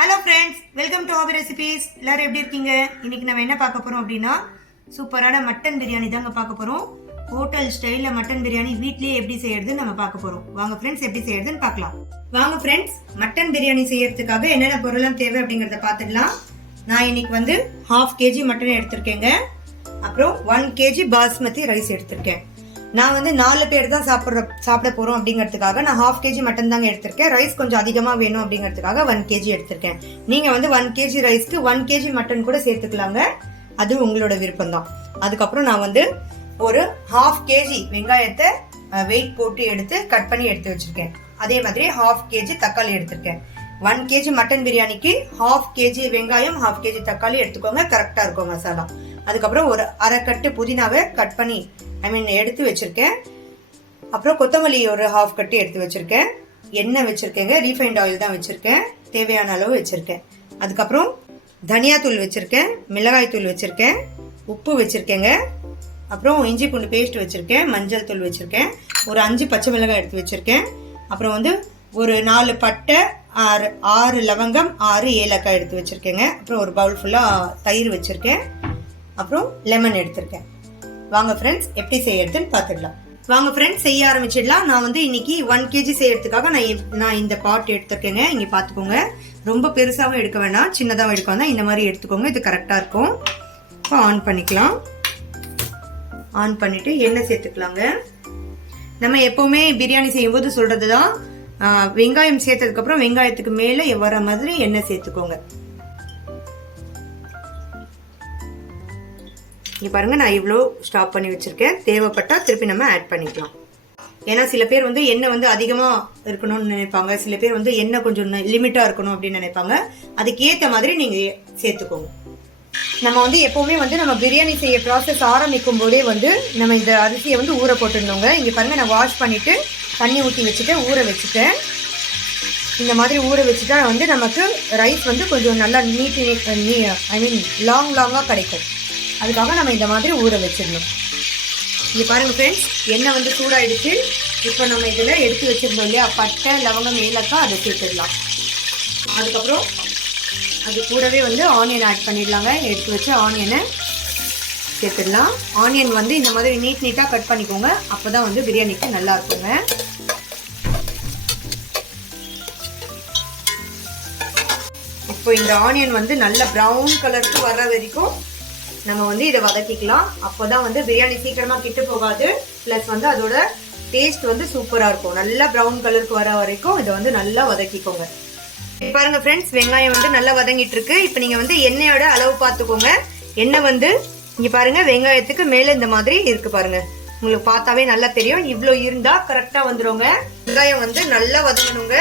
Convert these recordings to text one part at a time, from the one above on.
Hello friends, welcome to hobby recipes. எல்லாரும் எப்படி இருக்கீங்க? இன்னைக்கு நம்ம என்ன பார்க்க போறோம் அப்படின்னா சூப்பரான மட்டன் பிரியாணி தாங்க பார்க்க போறோம். ஹோட்டல் ஸ்டைல்ல மட்டன் பிரியாணி வீட்லயே எப்படி செய்யறதுன்னு நம்ம பார்க்க போறோம். வாங்க ஃப்ரெண்ட்ஸ், எப்படி செய்யறதுன்னு பார்க்கலாம். வாங்க ஃப்ரெண்ட்ஸ், மட்டன் பிரியாணி செய்யறதுக்காக என்னென்ன பொருள்லாம் தேவை அப்படிங்கறத பார்த்துடலாம். நான் இன்னைக்கு வந்து 1/2 kg மட்டன் எடுத்திருக்கேங்க. அப்புறம் 1 kg பாஸ்மதி ரைஸ் எடுத்திருக்கேன். நான் வந்து 4 பேர் தான் சாப்பிட போறோம் அப்படிங்கிறதுக்காக நான் 1/2 kg மட்டன் தாங்க எடுத்திருக்கேன். ரைஸ் கொஞ்சம் அதிகமா வேணும் அப்படிங்கிறதுக்காக 1 kg எடுத்திருக்கேன். நீங்க வந்து 1 kg ரைஸ்க்கு 1 kg மட்டன் கூட சேர்த்துக்கலாங்க. அது உங்களோட விருப்பம் தான். அதுக்கப்புறம் நான் வந்து ஒரு 1/2 kg வெங்காயத்தை வெயிட் போட்டு எடுத்து கட் பண்ணி எடுத்து வச்சிருக்கேன். அதே மாதிரி 1/2 kg தக்காளி எடுத்திருக்கேன். 1 kg மட்டன் பிரியாணிக்கு 1/2 kg வெங்காயம் 1/2 kg தக்காளி எடுத்துக்கோங்க. கரெக்டா இருக்கும் மசாலா. அதுக்கப்புறம் ஒரு அரை கட்டு புதினாவை கட் பண்ணி எடுத்து வச்சிருக்கேன். அப்புறம் கொத்தமல்லி ஒரு 1/2 கட்டு எடுத்து வச்சிருக்கேன். எண்ணெய் வச்சிருக்கேங்க. ரீஃபைண்ட் ஆயில் தான் வச்சிருக்கேன். தேவையான அளவு வச்சிருக்கேன். அதுக்கப்புறம் தனியா தூள் வச்சிருக்கேன். மிளகாய் தூள் வச்சிருக்கேன். உப்பு வச்சிருக்கேங்க. அப்புறம் இஞ்சி பூண்டு பேஸ்ட் வச்சிருக்கேன். மஞ்சள் தூள் வச்சிருக்கேன். ஒரு 5 பச்சை மிளகாய் எடுத்து வச்சிருக்கேன். அப்புறம் வந்து ஒரு 4 பட்டை, 6 லவங்கம், 6 ஏலக்காய் எடுத்து வச்சிருக்கேங்க. அப்புறம் ஒரு பவுல் ஃபுல்லா தயிர் வச்சிருக்கேன். அப்புறம் லெமன் எடுத்திருக்கேன். வாங்க ஃப்ரெண்ட்ஸ், எப்படி செய்யறதுன்னு பார்த்துடலாம். வாங்க ஃப்ரெண்ட்ஸ், செய்ய ஆரம்பிச்சிடலாம். நான் வந்து இன்னைக்கு 1 kg செய்யறதுக்காக நான் இந்த பாட் எடுத்துருக்கேங்க. இங்க பாத்துக்கோங்க. ரொம்ப பெருசாவும் எடுக்க வேண்டாம், சின்னதாவும் எடுக்க வேண்டாம். இந்த மாதிரி எடுத்துக்கோங்க. இது கரெக்டா இருக்கும். இப்போ ஆன் பண்ணிக்கலாம். ஆன் பண்ணிட்டு எண்ணெய் சேர்த்துக்கலாங்க. நம்ம எப்பவுமே பிரியாணி செய்யும்போது சொல்றதுதான், வெங்காயம் சேர்த்ததுக்கு அப்புறம் வெங்காயத்துக்கு மேல வர மாதிரி எண்ணெய் சேர்த்துக்கோங்க. இங்க பாருங்க, நான் இவ்வளோ ஸ்டாப் பண்ணி வச்சிருக்கேன். தேவைப்பட்டா திருப்பி நம்ம ஆட் பண்ணிக்கலாம். ஏன்னா சில பேர் வந்து எண்ணெய் வந்து அதிகமா இருக்கணும்னு நினைப்பாங்க. சில பேர் வந்து எண்ணெய் கொஞ்சம் லிமிட்டா இருக்கணும் அப்படின்னு நினைப்பாங்க. அதுக்கு ஏத்த மாதிரி நீங்க சேர்த்துக்கோங்க. நம்ம வந்து எப்பவுமே வந்து நம்ம பிரியாணி செய்ய ப்ராசஸ் ஆரம்பிக்கும் போதே வந்து நம்ம இந்த அரிசியை வந்து ஊற போட்டுருந்தோங்க. இங்க பாருங்க, நான் வாஷ் பண்ணிட்டு தண்ணி ஊற்றி வச்சுட்டு ஊற வச்சுட்டேன். இந்த மாதிரி ஊற வச்சுட்டா வந்து நமக்கு ரைஸ் வந்து கொஞ்சம் நல்லா லாங்கா கிடைக்கும். அதுக்காக நம்ம இந்த மாதிரி ஊற வச்சிடணும். இங்க பாருங்க ஃப்ரெண்ட்ஸ், எண்ணெய் வந்து சூடாயிடுச்சு. இப்போ நம்ம இதுல எடுத்து வச்சிருந்தோம் இல்லையா, பட்டை, லவங்கம், ஏலக்காய், அதை சேர்த்துடலாம். அதுக்கப்புறம் அது கூடவே வந்து ஆனியன் ஆட் பண்ணிடலாங்க. எடுத்து வச்சு ஆனியனை சேர்த்துடலாம். ஆனியன் வந்து இந்த மாதிரி நீட்டா கட் பண்ணிக்கோங்க. அப்போதான் வந்து பிரியாணிக்கு நல்லா இருக்குங்க. இப்போ இந்த ஆனியன் வந்து நல்ல ப்ரௌன் கலருக்கு வர்ற வரைக்கும் நம்ம வந்து இதை வதக்கிக்கலாம். அப்போதான் வந்து பிரியாணி சீக்கிரமா கிட்டு போகாது. பிளஸ் வந்து அதோட டேஸ்ட் வந்து சூப்பரா இருக்கும். நல்லா ப்ரௌன் கலருக்கு வர வரைக்கும் இதை வந்து நல்லா வதக்கிக்கோங்க. பாருங்க ஃப்ரெண்ட்ஸ், வெங்காயம் வந்து நல்லா வதங்கிட்டு இருக்கு. இப்போ நீங்க வந்து எண்ணெயோட அளவு பார்த்துக்கோங்க. எண்ணெய் வந்து இங்க பாருங்க, வெங்காயத்துக்கு மேல இந்த மாதிரி இருக்கு பாருங்க. உங்களுக்கு பார்த்தாவே நல்லா தெரியும். இவ்வளோ இருந்தா கரெக்டா வந்துருங்க. வெங்காயம் வந்து நல்லா வதங்கணுங்க.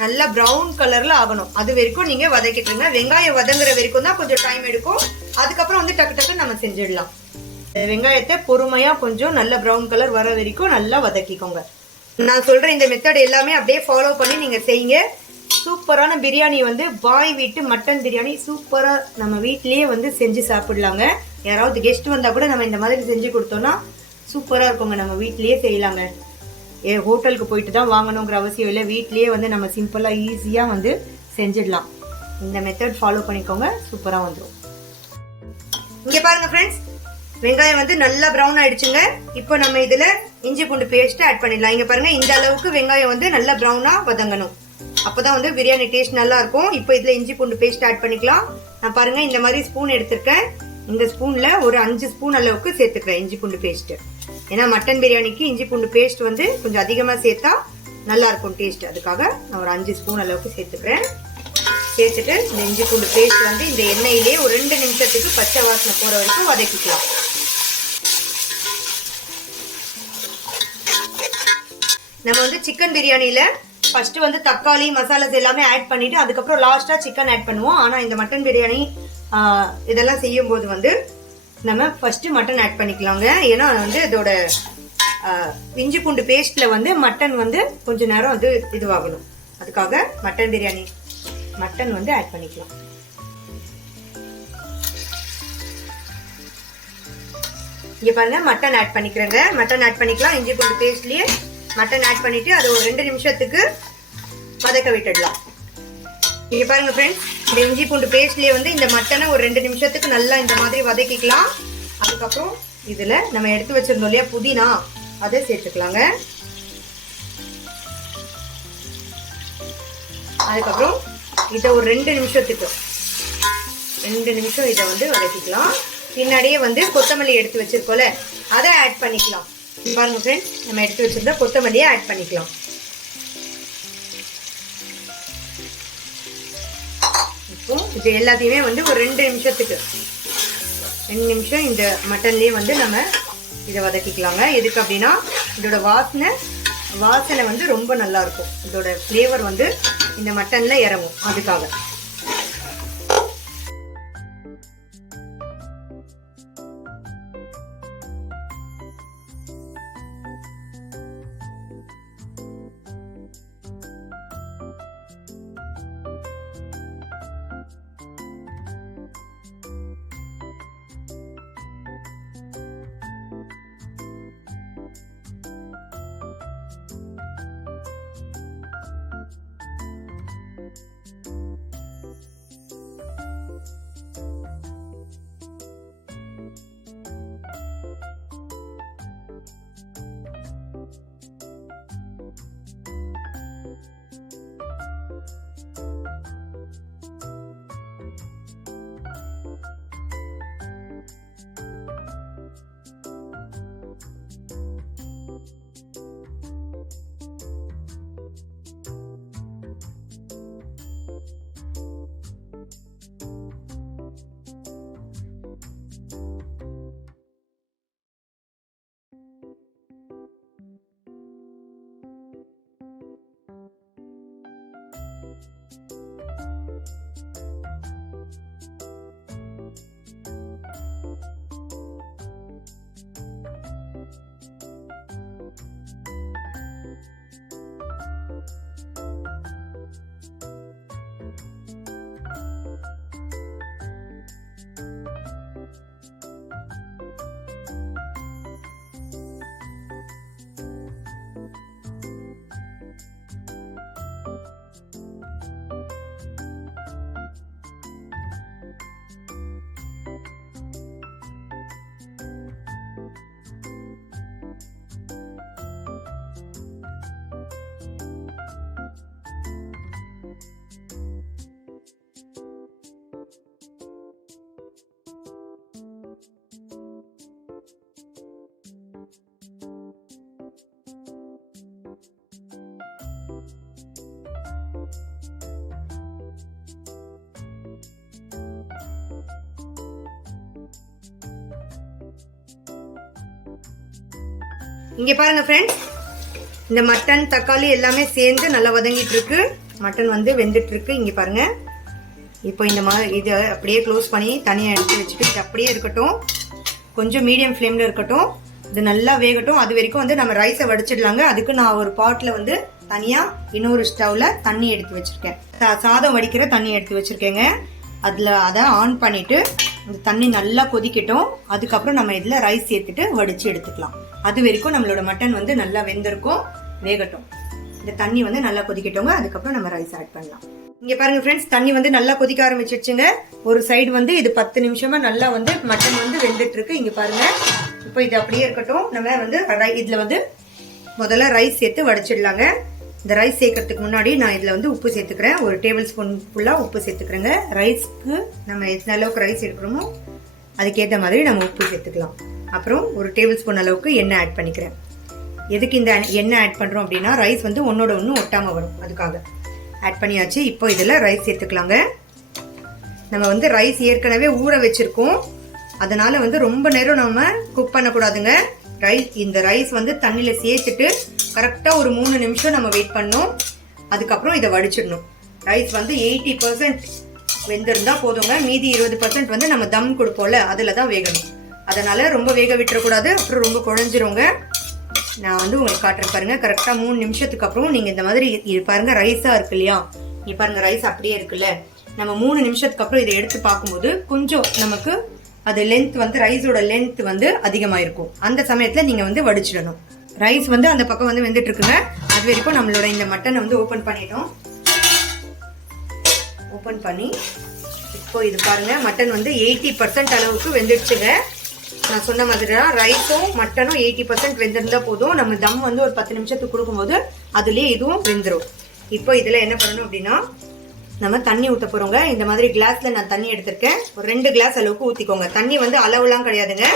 நல்லா ப்ரௌன் கலர்ல ஆகணும். அது வரைக்கும் நீங்க வதக்கிட்டுருங்க. வெங்காயம் வதங்குற வரைக்கும் தான் கொஞ்சம் டைம் எடுக்கும். அதுக்கப்புறம் வந்து டக்கு நம்ம செஞ்சிடலாம். வெங்காயத்தை பொறுமையா கொஞ்சம் நல்ல ப்ரௌன் கலர் வர வரைக்கும் நல்லா வதக்கிக்கோங்க. நான் சொல்ற இந்த மெத்தட் எல்லாமே அப்படியே ஃபாலோ பண்ணி நீங்க செய்யுங்க. சூப்பரான பிரியாணி வந்து பாய் வீட்டு மட்டன் பிரியாணி சூப்பரா நம்ம வீட்லயே வந்து செஞ்சு சாப்பிடலாங்க. யாராவது கெஸ்ட் வந்தா கூட நம்ம இந்த மாதிரி செஞ்சு கொடுத்தோம்னா சூப்பரா இருக்குங்க. நம்ம வீட்லயே செய்யலாங்க. ஹோட்டலுக்கு போயிட்டு தான் வாங்கணுங்கிற அவசியம் இல்லை. வீட்லயே வந்து நம்ம சிம்பிளா ஈஸியா வந்து செஞ்சிடலாம். இந்த மெத்தட் ஃபாலோ பண்ணிக்கோங்க. சூப்பரா வந்துடும். இங்க பாருங்க ஃப்ரெண்ட்ஸ், வெங்காயம் வந்து நல்லா ப்ரௌன் ஆயிடுச்சுங்க. இப்போ நம்ம இதுல இஞ்சி பூண்டு பேஸ்ட் ஆட் பண்ணிடலாம். இங்க பாருங்க, இந்த அளவுக்கு வெங்காயம் வந்து நல்லா ப்ரௌனா வதங்கணும். அப்பதான் வந்து பிரியாணி டேஸ்ட் நல்லா இருக்கும். இப்போ இதுல இஞ்சி பூண்டு பேஸ்ட் ஆட் பண்ணிக்கலாம். நான் பாருங்க இந்த மாதிரி ஸ்பூன் எடுத்திருக்கேன். இந்த ஸ்பூன்ல ஒரு 5 ஸ்பூன் அளவுக்கு சேர்த்துக்கிறேன் இஞ்சி பூண்டு பேஸ்ட். ஏன்னா மட்டன் பிரியாணிக்கு இஞ்சி பூண்டு பேஸ்ட் வந்து கொஞ்சம் அதிகமா சேர்த்தா நல்லா இருக்கும் டேஸ்ட். அதுக்காக நான் ஒரு 5 ஸ்பூன் அளவுக்கு சேர்த்துக்கிறேன். சேர்த்துட்டு இந்த இஞ்சி பூண்டு பேஸ்ட் வந்து இந்த எண்ணெயிலே ஒரு 2 நிமிஷத்துக்கு பச்சை வாசனை போற வரைக்கும் வதக்கிக்கலாம். நம்ம வந்து சிக்கன் பிரியாணில ஃபர்ஸ்ட் வந்து தக்காளி மசாலாஸ் எல்லாமே ஆட் பண்ணிட்டு அதுக்கப்புறம் லாஸ்டா சிக்கன் ஆட் பண்ணுவோம். ஆனா இந்த மட்டன் பிரியாணி இதெல்லாம் செய்யும் போது வந்து நம்ம ஃபர்ஸ்ட் மட்டன் ஆட் பண்ணிக்கலாங்க. ஏன்னா வந்து இதோட இஞ்சி பூண்டு பேஸ்ட்ல வந்து மட்டன் வந்து கொஞ்ச நேரம் வந்து இதுவாகணும். அதுக்காக மட்டன் வந்து ஆட் பண்ணிக்கலாம். இங்க பாருங்க, மட்டன் ஆட் பண்ணிக்கிறேங்க. மட்டன் ஆட் பண்ணிக்கலாம். இஞ்சி பூண்டு பேஸ்ட்லயே மட்டன் ஆட் பண்ணிட்டு அது ஒரு 2 நிமிஷத்துக்கு வதக்க விட்டுடலாம். இங்கே பாருங்க ஃப்ரெண்ட்ஸ், இந்த இஞ்சி பூண்டு பேஸ்ட்லேயே வந்து இந்த மட்டனை ஒரு 2 நிமிஷத்துக்கு நல்லா இந்த மாதிரி வதக்கிக்கலாம். அதுக்கப்புறம் இதில் நம்ம எடுத்து வச்சிருந்தோம் இல்லையா புதினா, அதை சேர்த்துக்கலாங்க. அதுக்கப்புறம் இதை ஒரு 2 நிமிஷம் இதை வந்து வதக்கிக்கலாம். பின்னாடியே வந்து கொத்தமல்லி எடுத்து வச்சிருக்கோம்ல, அதை ஆட் பண்ணிக்கலாம். பாருங்க ஃப்ரெண்ட்ஸ், நம்ம எடுத்து வச்சிருந்தா கொத்தமல்லியை ஆட் பண்ணிக்கலாம். இப்போ இது எல்லாத்தையுமே வந்து ஒரு 2 நிமிஷம் இந்த மட்டன்லேயே வந்து நம்ம இதை வதக்கிக்கலாங்க. எதுக்கு அப்படின்னா இதோட வாசனை வந்து ரொம்ப நல்லா இருக்கும். இதோட ஃப்ளேவர் வந்து இந்த மட்டன்ல இறங்கும், அதுக்காக. இங்க பாருங்க ஃப்ரெண்ட்ஸ், இந்த மட்டன் தக்காளி எல்லாமே சேர்ந்து நல்லா வதங்கிட்டு இருக்கு. மட்டன் வந்து வெந்துட்டு இருக்கு. இங்க பாருங்க. இப்போ இந்த மாதிரி இதை அப்படியே க்ளோஸ் பண்ணி தனியாக எடுத்து வச்சுட்டு இது அப்படியே இருக்கட்டும். கொஞ்சம் மீடியம் ஃப்ளேமில் இருக்கட்டும். இது நல்லா வேகட்டும். அது வரைக்கும் வந்து நம்ம ரைஸை வடிச்சிடலாங்க. அதுக்கு நான் ஒரு பாட்டில் வந்து தனியாக இன்னொரு ஸ்டவ்வில் தண்ணி எடுத்து வச்சுருக்கேன். சாதம் வடிக்கிற தண்ணி எடுத்து வச்சுருக்கேங்க. அதை ஆன் பண்ணிவிட்டு இந்த தண்ணி நல்லா கொதிக்கட்டும். அதுக்கப்புறம் நம்ம இதில் ரைஸ் சேர்த்துட்டு வடித்து எடுத்துக்கலாம். அது வரைக்கும் நம்மளோட மட்டன் வந்து நல்லா வெந்திருக்கும், வேகட்டும். இந்த தண்ணி வந்து நல்லா கொதிக்கட்டோங்க. அதுக்கப்புறம் நம்ம ரைஸ் ஆட் பண்ணலாம். இங்க பாருங்க ஃப்ரெண்ட்ஸ், தண்ணி வந்து நல்லா கொதிக்க ஆரம்பிச்சிருச்சுங்க. ஒரு சைடு வந்து இது 10 நிமிஷமா நல்லா வந்து மட்டன் வந்து வெந்துட்டு இருக்கு. இங்க பாருங்க. இப்போ இது அப்படியே இருக்கட்டும். நம்ம வந்து இதுல வந்து முதல்ல ரைஸ் சேர்த்து வடிச்சிடலாங்க. இந்த ரைஸ் சேர்க்கறதுக்கு முன்னாடி நான் இதுல வந்து உப்பு சேர்த்துக்கிறேன். ஒரு டேபிள் ஸ்பூன் ஃபுல்லா உப்பு சேர்த்துக்கிறேங்க. ரைஸ்க்கு நம்ம எத்தனை அளவுக்கு ரைஸ் எடுக்கிறோமோ அதுக்கேற்ற மாதிரி நம்ம உப்பு சேர்த்துக்கலாம். அப்புறம் ஒரு டேபிள் ஸ்பூன் அளவுக்கு எண்ணெய் ஆட் பண்ணிக்கிறேன். எதுக்கு இந்த எண்ணெய் ஆட் பண்றோம் அப்படின்னா ரைஸ் வந்து ஒன்னோட ஒன்று ஒட்டாம வரும், அதுக்காக ஆட் பண்ணியாச்சு. இப்போ இதில் ரைஸ் சேர்த்துக்கலாங்க. நம்ம வந்து ரைஸ் ஏற்கனவே ஊற வச்சிருக்கோம், அதனால வந்து ரொம்ப நேரம் நம்ம குக் பண்ணக்கூடாதுங்க. இந்த ரைஸ் வந்து தண்ணியில சேர்த்துட்டு கரெக்டா ஒரு 3 நிமிஷம் நம்ம வெயிட் பண்ணணும். அதுக்கப்புறம் இதை வடிச்சிடணும். ரைஸ் வந்து 80% வெந்திருந்தா போதுங்க. மீதி 20% வந்து நம்ம தம் கொடுப்போம்ல, அதுல தான் வேகணும். அதனால ரொம்ப வேக விட்டுறக்கூடாது, அப்புறம் ரொம்ப குழஞ்சிருங்க. நான் வந்து உங்களுக்கு காட்டுறேன் பாருங்க. கரெக்டா 3 நிமிஷத்துக்கு அப்புறம் நீங்க இந்த மாதிரி பாருங்க, ரைஸா இருக்கு இல்லையா? நீ பாருங்க, ரைஸ் அப்படியே இருக்குல்ல. நம்ம 3 நிமிஷத்துக்கு அப்புறம் இதை எடுத்து பார்க்கும்போது கொஞ்சம் நமக்கு அது லென்த் வந்து ரைஸோட லென்த் வந்து அதிகமா இருக்கும். அந்த சமயத்துல நீங்க வந்து வடிச்சிடணும். ரைஸ் வந்து அந்த பக்கம் வந்து வெந்துட்டு இருக்குங்க. அது வரைக்கும் நம்மளோட இந்த மட்டனை வந்து ஓபன் பண்ணிட்டோம். ஓப்பன் பண்ணி இப்போ இது பாருங்கள், மட்டன் வந்து 80% அளவுக்கு வெந்துடுச்சுங்க. நான் சொன்ன மாதிரி தான் ரைஸும் மட்டனும் 80% வெந்திருந்தா போதும். நம்ம தம் வந்து ஒரு 10 நிமிஷத்துக்கு கொடுக்கும்போது அதுலேயே இதுவும் வெந்துடும். இப்போ இதில் என்ன பண்ணணும் அப்படின்னா, நம்ம தண்ணி ஊற்ற போகிறோங்க. இந்த மாதிரி கிளாஸில் நான் தண்ணி எடுத்திருக்கேன். ஒரு 2 கிளாஸ் அளவுக்கு ஊற்றிக்கோங்க. தண்ணி வந்து அளவுலாம் கிடையாதுங்க,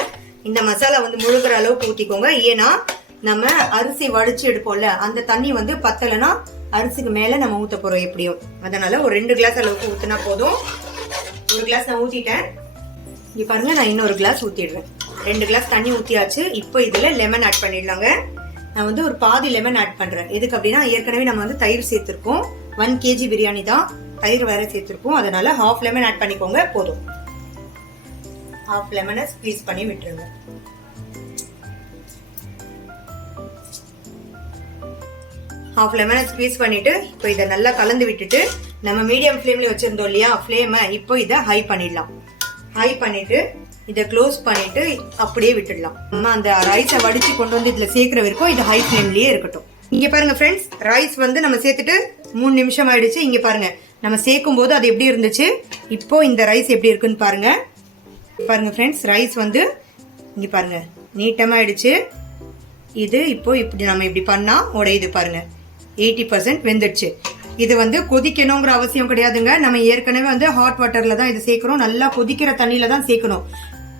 இந்த மசாலா வந்து முழுகிற அளவுக்கு ஊற்றிக்கோங்க. ஏன்னா நம்ம அரிசி வடிச்சு எடுப்போம்ல, அந்த தண்ணி வந்து பத்தலைன்னா அரிசிக்கு மேலே நம்ம ஊற்ற போகிறோம் எப்படியும். அதனால ஒரு 2 கிளாஸ் அளவுக்கு ஊற்றினா போதும். ஒரு கிளாஸ் நான் ஊற்றிட்டேன். இங்கே பாருங்க, நான் இன்னொரு கிளாஸ் ஊற்றிடுறேன். 2 கிளாஸ் தண்ணி ஊற்றியாச்சு. இப்போ இதில் லெமன் ஆட் பண்ணிடலாங்க. நான் வந்து ஒரு பாதி லெமன் ஆட் பண்ணுறேன். எதுக்கு அப்படின்னா, ஏற்கனவே நம்ம வந்து தயிர் சேர்த்துருக்கோம். 1 kg பிரியாணி தான், தயிர் வேற சேர்த்துருக்கோம். அதனால ½ லெமன் ஆட் பண்ணிக்கோங்க போதும். ½ லெமனை ஸ்க்வீஸ் பண்ணி விட்டுருங்க. ½ லெமனை ஸ்க்வீஸ் பண்ணிட்டு இப்போ இதை நல்லா கலந்து விட்டுட்டு, நம்ம மீடியம் ஃப்ளேம்ல வச்சிருந்தோம் இல்லையா ஃப்ளேமை, இப்போ இதை ஹை பண்ணிடலாம். ஹை பண்ணிட்டு இதை க்ளோஸ் பண்ணிட்டு அப்படியே விட்டுடலாம். நம்ம அந்த ரைஸை வடிச்சு கொண்டு வந்து இதில் சேர்க்கிற வரைக்கும் இது ஹை ஃப்ளேம்லயே இருக்கட்டும். இங்க பாருங்க ஃப்ரெண்ட்ஸ், ரைஸ் வந்து நம்ம சேர்த்துட்டு 3 நிமிஷம் ஆயிடுச்சு. இங்க பாருங்க, நம்ம சேர்க்கும் போது அது எப்படி இருந்துச்சு, இப்போ இந்த ரைஸ் எப்படி இருக்குன்னு பாருங்க. பாருங்க ஃப்ரெண்ட்ஸ், ரைஸ் வந்து இங்க பாருங்க நீட்டமாயிடுச்சு. இது இப்போ இப்படி நம்ம இப்படி பண்ணா உடையுது பாருங்க. 80% வெந்துடுச்சு. இது வந்து கொதிக்கணுங்கிற அவசியம் கிடையாதுங்க. நம்ம ஏற்கனவே வந்து ஹாட் வாட்டர்ல தான் இது சேர்க்கிறோம். நல்லா கொதிக்கிற தண்ணியில தான் சேர்க்கணும்.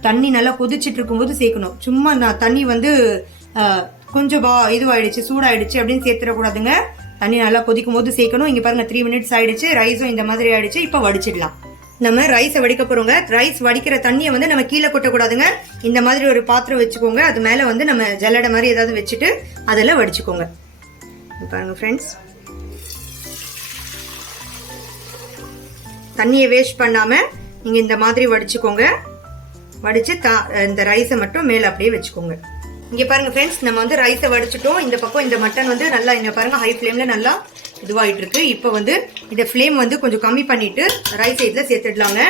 தண்ணி நல்லா கொதிச்சுட்டு இருக்கும்போது சேர்க்கணும். சும்மா நான் தண்ணி வந்து கொஞ்சம் இதுவாயிடுச்சு, சூடாயிடுச்சு அப்படின்னு சேர்த்துடக்கூடாதுங்க. தண்ணி நல்லா கொதிக்கும் போது சேர்க்கணும். இங்க பாருங்க 3 மினிட்ஸ் ஆயிடுச்சு. ரைஸும் இந்த மாதிரி ஆயிடுச்சு. இப்போ வடிச்சிடலாம். நம்ம ரைஸை வடிக்க போறோங்க. ரைஸ் வடிக்கிற தண்ணியை வந்து நம்ம கீழே கொட்டக்கூடாதுங்க. இந்த மாதிரி ஒரு பாத்திரம் வச்சுக்கோங்க. அது மேல வந்து நம்ம ஜல்லடை மாதிரி ஏதாவது வச்சுட்டு அதெல்லாம் வடிச்சுக்கோங்க. பாருங்க ஃப்ரெண்ட்ஸ், தண்ணியை வேஸ்ட் பண்ணாம நீங்க இந்த மாதிரி வடிச்சுக்கோங்க. வடிச்சு இந்த ரைஸை மட்டும் மேல அப்படியே வச்சுக்கோங்க. இங்க பாருங்க ஃப்ரெண்ட்ஸ், நம்ம வந்து ரைஸை வடிச்சிட்டோம். இந்த பக்கம் இந்த மட்டன் வந்து நல்லா இங்க பாருங்க ஹை ஃப்ளேம்ல நல்லா இதுவாயிட்டு இருக்கு. இப்போ வந்து இந்த ஃப்ளேம் வந்து கொஞ்சம் கம்மி பண்ணிட்டு ரைஸ் இதுல சேர்த்துடலாங்க.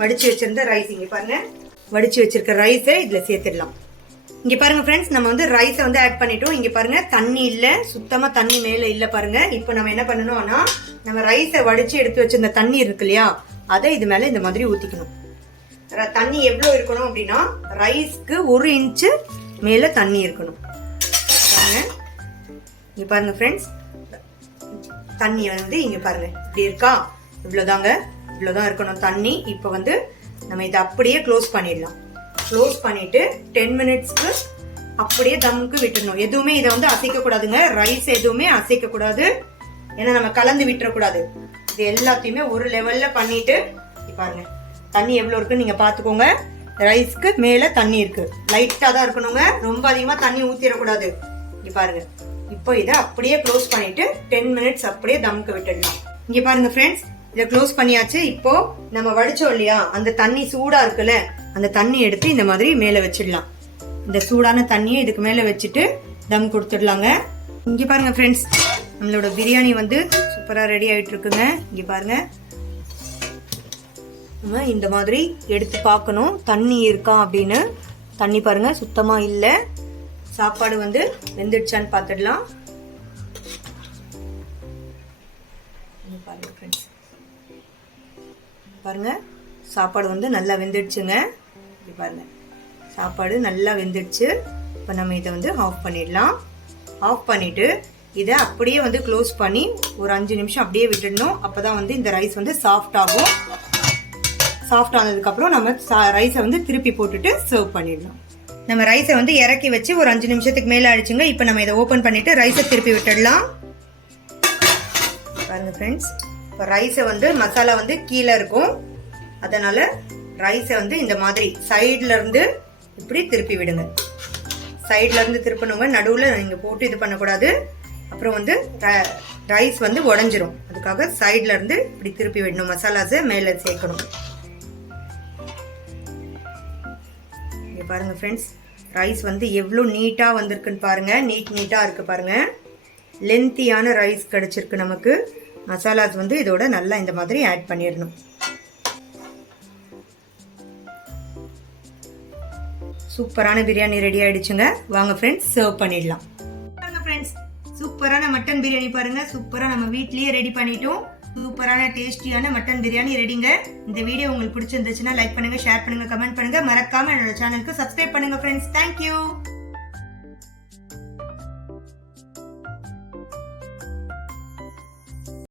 வடிச்சு வச்சிருந்த ரைஸ் இங்க பாருங்க, வடிச்சு வச்சிருக்க ரைஸை இதுல சேர்த்துடலாம். இங்க பாருங்க ஃப்ரெண்ட்ஸ், நம்ம வந்து ரைஸை வந்து ஆட் பண்ணிட்டோம். இங்க பாருங்க தண்ணி இல்ல, சுத்தமா தண்ணி மேல இல்ல பாருங்க. இப்போ நம்ம என்ன பண்ணணும்னா, நம்ம ரைஸை வடிச்சு எடுத்து வச்சிருந்த தண்ணி இருக்கு இல்லையா, அதை இது மேல இந்த மாதிரி ஊத்திக்கணும். தண்ணி எவ்வளவு இருக்கணும் அப்படின்னா, ரைஸ்க்கு 1 இன்ச்சு மேல தண்ணி இருக்கணும். இங்க பாருங்க ஃப்ரெண்ட்ஸ், தண்ணி வந்து இங்க பாருங்க இப்படி இருக்கா, இவ்வளவுதாங்க, இவ்வளவுதான் இருக்கணும் தண்ணி. இப்போ வந்து நம்ம இதை அப்படியே க்ளோஸ் பண்ணிடலாம். க்ளோஸ் பண்ணிட்டு 10 மினிட்ஸ்க்கு அப்படியே தம்முக்கு விட்டுடணும். எதுவுமே இதை வந்து அசைக்க கூடாதுங்க. ரைஸ் எதுவுமே அசைக்க கூடாது, ஏன்னா நம்ம கலந்து விட்டுறக்கூடாது. இது எல்லாத்தையுமே ஒரு லெவல்ல பண்ணிட்டு பாருங்க தண்ணி எவ்வளவு இருக்குன்னு நீங்க பாத்துக்கோங்க. ரைஸ்க்கு மேல தண்ணி இருக்கு, லைட்டா தான் இருக்கணுங்க, ரொம்ப அதிகமா தண்ணி ஊத்திடக்கூடாது. இங்க பாருங்க, இப்போ இதை அப்படியே க்ளோஸ் பண்ணிட்டு 10 மினிட்ஸ் அப்படியே தம்முக்கு விட்டுடலாம். இங்க பாருங்க ஃப்ரெண்ட்ஸ், இதை க்ளோஸ் பண்ணியாச்சு. இப்போ நம்ம வடிச்சோம் இல்லையா, அந்த தண்ணி சூடா இருக்குல்ல, அந்த தண்ணி எடுத்து இந்த மாதிரி மேல வச்சிடலாம். இந்த சூடான தண்ணியை இதுக்கு மேல வச்சுட்டு தம் கொடுத்துடலாங்க. இங்க பாருங்க ஃப்ரெண்ட்ஸ், நம்மளோட பிரியாணி வந்து சூப்பரா ரெடி ஆயிட்டு இருக்குங்க. இங்க பாருங்க, நம்ம இந்த மாதிரி எடுத்து பார்க்கணும் தண்ணி இருக்கா அப்படின்னு. தண்ணி பாருங்க சுத்தமா இல்ல. சாப்பாடு வந்து வெந்துடுச்சான்னு பார்த்துடலாம். பாருங்க ஃப்ரெண்ட்ஸ், பாருங்க சாப்பாடு வந்து நல்லா வெந்துடுச்சுங்க. பாருங்க சாப்பாடு நல்லா வெந்துடுச்சு. இப்போ நம்ம இதை வந்து ஆஃப் பண்ணிடலாம். ஆஃப் பண்ணிட்டு இதை அப்படியே வந்து க்ளோஸ் பண்ணி ஒரு 5 நிமிஷம் அப்படியே விட்டுடணும். அப்பதான் வந்து இந்த ரைஸ் வந்து சாஃப்ட் ஆகும். சாஃப்ட் ஆனதுக்கு அப்புறம் நம்ம ரைஸை வந்து திருப்பி போட்டுட்டு சர்வ் பண்ணிடலாம். நம்ம ரைஸை வந்து இறக்கி வச்சு ஒரு 5 நிமிஷத்துக்கு மேல ஆயிடுச்சுங்க. இப்போ நம்ம இதை ஓபன் பண்ணிட்டு ரைஸை திருப்பி விட்டுடலாம். பாருங்க ஃப்ரெண்ட்ஸ், இப்போ ரைஸை வந்து மசாலா வந்து கீழே இருக்கும், அதனால ரைஸை வந்து இந்த மாதிரி சைட்ல இருந்து இப்படி திருப்பி விடுங்க. சைட்ல இருந்து திருப்பணுங்க, நடுவுல நீங்க போட்டு இது பண்ணக்கூடாது. அப்புறம் வந்து ரைஸ் வந்து உடஞ்சிரும். அதுக்காக சைட்ல இருந்து இப்படி திருப்பி விடணும். மசாலாஸை மேல சேர்க்கணும். இங்க பாருங்க ஃப்ரெண்ட்ஸ், ரைஸ் வந்து எவ்வளவு நீட்டா வந்திருக்குன்னு பாருங்க. நீட்டா இருக்கு பாருங்க. லென்த்தியான ரைஸ் கிடைச்சிருக்கு நமக்கு. மசாலாஸ் வந்து இதோட நல்லா இந்த மாதிரி ஆட் பண்ணிடணும். சூப்பரான பிரியாணி ரெடி ஆயிடுச்சுங்க. வாங்க ஃப்ரெண்ட்ஸ் சர்வ் பண்ணிடலாம். ஃப்ரெண்ட்ஸ், சூப்பரான மட்டன் பிரியாணி பாருங்க. சூப்பரா நம்ம வீட்லயே ரெடி பண்ணிட்டோம். சூப்பரான டேஸ்டியான மட்டன் பிரியாணி ரெடிங்க. இந்த வீடியோ உங்களுக்கு பிடிச்சிருந்துச்சுன்னா லைக் பண்ணுங்க, ஷேர் பண்ணுங்க, கமெண்ட் பண்ணுங்க. மறக்காம என்னோட சேனலுக்கு சப்ஸ்கிரைப் பண்ணுங்க ஃப்ரெண்ட்ஸ். தேங்க்யூ.